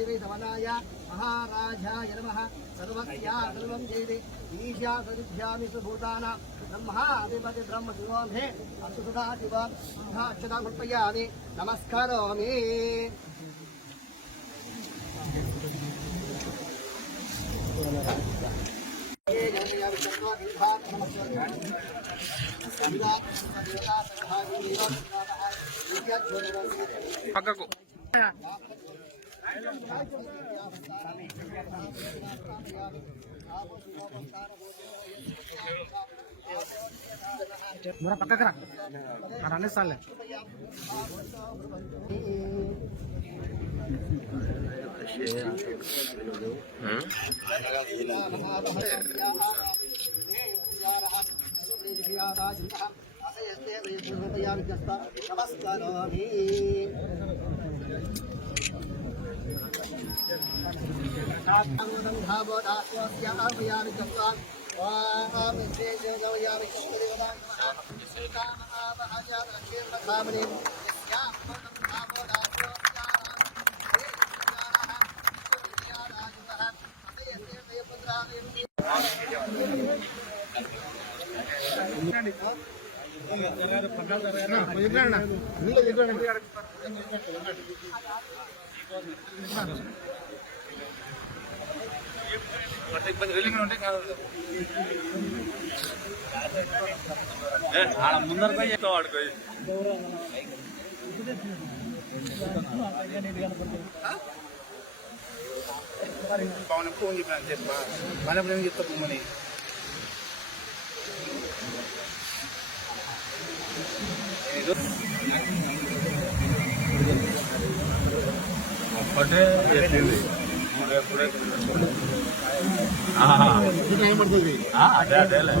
महादेवाय वै धवनाय महाराजाय नमः सर्वस्या सर्वं जयते ईशा सदिभ्यामि सुभूतानां ब्रह्मादिपति ब्रह्मशिरोमहे अस्तुसदाशिव अक्षतां समर्पयामि नमस्करोमि। పక్కకు मेरा पक्का करा कराने साल है ముందర వాడుకో పవన్ ఫోన్ చెప్పాను చెప్పా మనం ఏం చెప్తా పొమ్మని ఒక్కటే చెప్పింది ఏమడుతుంది అదే అదేలే